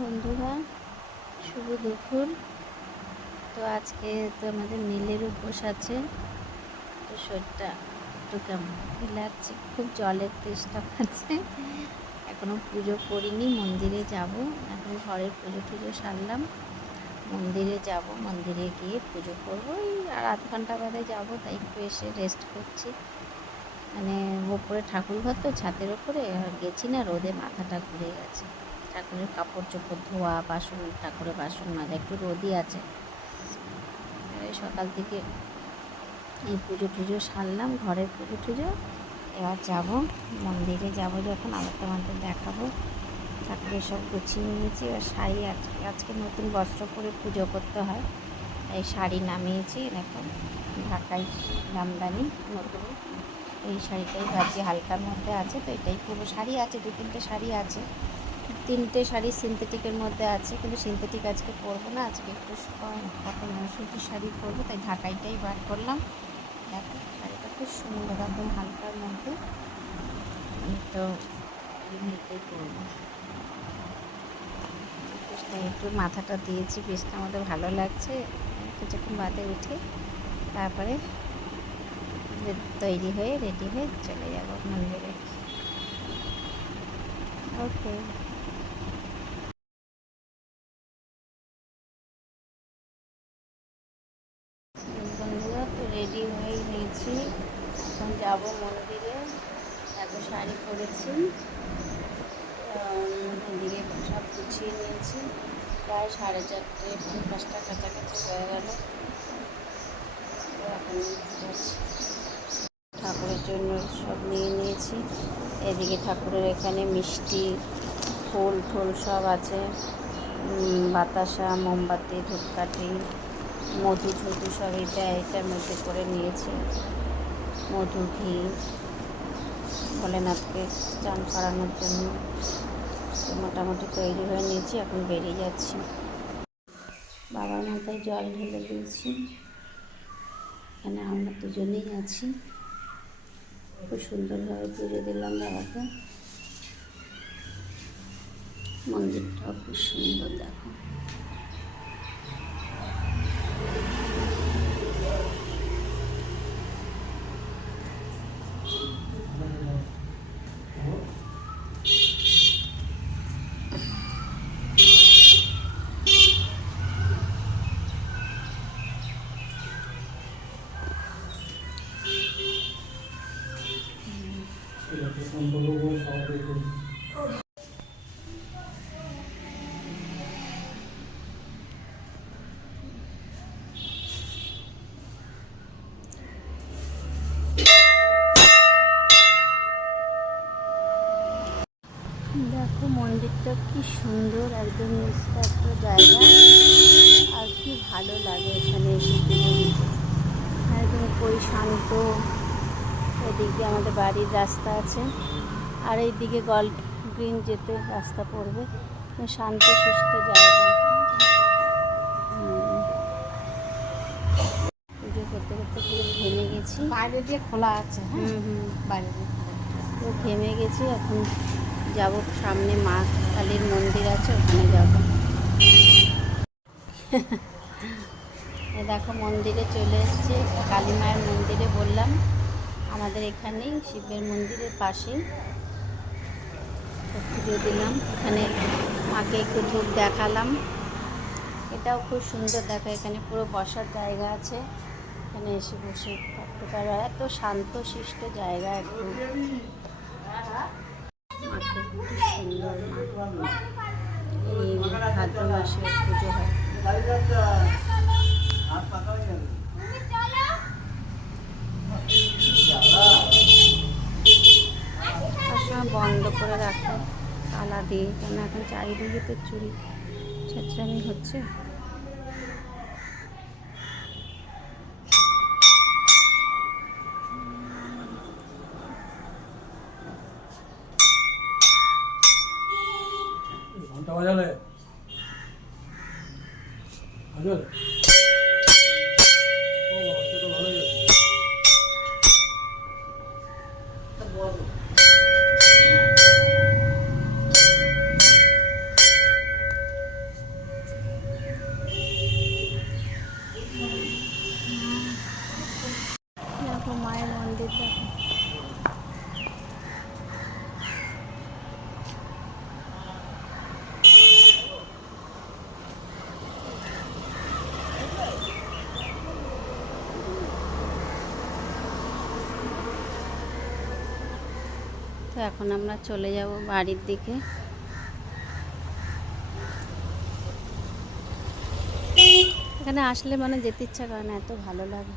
বন্ধুরা, শুভ দুপুর। তো আজকে তো আমাদের নীলের উপোস আছে। তো শরীরটা একটু কেমন লাগছে, খুব জলের তেষ্টা পাচ্ছে। এখনও পুজো করিনি, মন্দিরে যাব। এখন ঘরের পুজো টুজো সারলাম, মন্দিরে যাব। মন্দিরে গিয়ে পুজো করবো। আর আধ ঘন্টা বাদে যাব, তাই একটু এসে রেস্ট করছি। মানে ওপরে ঠাকুরঘর তো, ছাদের ওপরে গেছি না, রোদে মাথাটা ঘুরে গেছে। ঠাকুরের কাপড় চোপড় ধোয়া, বাসন, ঠাকুরের বাসন মাজা, একটু রোদই আছে। এই সকাল থেকে এই পুজো টুজো সারলাম, ঘরের পুজো টুজো। এবার যাব মন্দিরে, যাব যখন আবার তোমাদের দেখাবো। ঠাকুরের সব গুছিয়ে নিয়েছি। এবার শাড়ি আজকে নতুন বস্ত্র পরে পুজো করতে হয়, তাই শাড়ি নামিয়েছি। দেখো, ঢাকাই জামদানি নতুন, এই শাড়িটাই ভাবছি হালকার মধ্যে আছে। তো এটাই পুরো শাড়ি আছে, 2-3টে শাড়ি আছে। 3টে শাড়ি সিনথেটিকের মধ্যে আছে, কিন্তু সিনথেটিক আজকে পরবো না। আজকে একটু কটন সুতির শাড়ি পরবো, তাই ঢাকাইটাই বার করলাম। দেখো শাড়িটা খুব সুন্দর, একদম হালকার মধ্যে। তো এটাই পরবো। তাই একটু মাথাটা দিয়েছি, বেশটা আমাদের ভালো লাগছে। কিছুক্ষণ বাদে উঠে তারপরে তৈরি হয়ে রেডি হয়ে চলে যাব মন্দিরে। ওকে বন্ধুরা, তো রেডি হয়ে নিয়েছি, এখন যাব মন্দিরে। এত শাড়ি পরেছি, এদিকে সব গুছিয়ে নিয়েছি। প্রায় 4:30-5টা কাছাকাছি হয়ে গেল। তো এখন যাচ্ছি। ঠাকুরের জন্য সব নিয়ে নিয়েছি। এদিকে ঠাকুরের এখানে মিষ্টি, ফুল ঠোল সব আছে, বাতাসা, মোমবাতি, ধূপকাঠি, মধু ঠধু সব এটার মধ্যে করে নিয়েছি। মধু, ঘি, ভোলেনাথকে চান করানোর জন্য। তো মোটামুটি তৈরি হয়ে নিয়েছি, এখন বেরিয়ে যাচ্ছি। বাবার মাথায় জল ঢেলে দিয়েছি। এখানে আমরা দুজনেই আছি। খুব সুন্দরভাবে পুজো দিলাম বাবাকে। মন্দিরটাও খুব সুন্দর, দেখো। দেখো মন্দিরটা কি সুন্দর, একদম নিস্তব্ধ জায়গা। আর কি ভালো লাগে এখানে এসে পুজো দিতে, একদম খুবই শান্ত। এদিকে আমাদের বাড়ির রাস্তা আছে, আর এইদিকে গল্ফ গ্রিন যেতে রাস্তা পড়বে। শান্ত সুস্থ জায়গা। পুজো করতে করতে পুরো ঘেমে গেছি। বাইরে দিয়ে খোলা আছে, বাইরে দিয়ে পুরো ঘেমে গেছি। এখন যাব, সামনে মা কালীর মন্দির আছে, ওখানে যাব। দেখো মন্দিরে চলে এসেছি, কালী মায়ের মন্দিরে। বললাম আমাদের এখানেই শিবের মন্দিরের পাশেই। তো পুজো দিলাম, এখানে মাকে একটু ধূপ দেখালাম। এটাও খুব সুন্দর, দেখো এখানে পুরো বসার জায়গা আছে, এখানে এসে বসে থাকতে পারো। এত শান্ত শিষ্ট জায়গা একদম। মাকে খুব সুন্দর মা। এই ভাদ্র মাসে পুজো হয়। সবসময় বন্ধ করে রাখে তালা দিয়ে, কেন এখন চারিদিকে তো চুরি ছেঁচড়ামি হচ্ছে। ঘন্টা বাজালে এখন আমরা চলে যাব বাড়ির দিকে। এখানে আসলে মানে যেতে ইচ্ছা করে না, এত ভালো লাগে।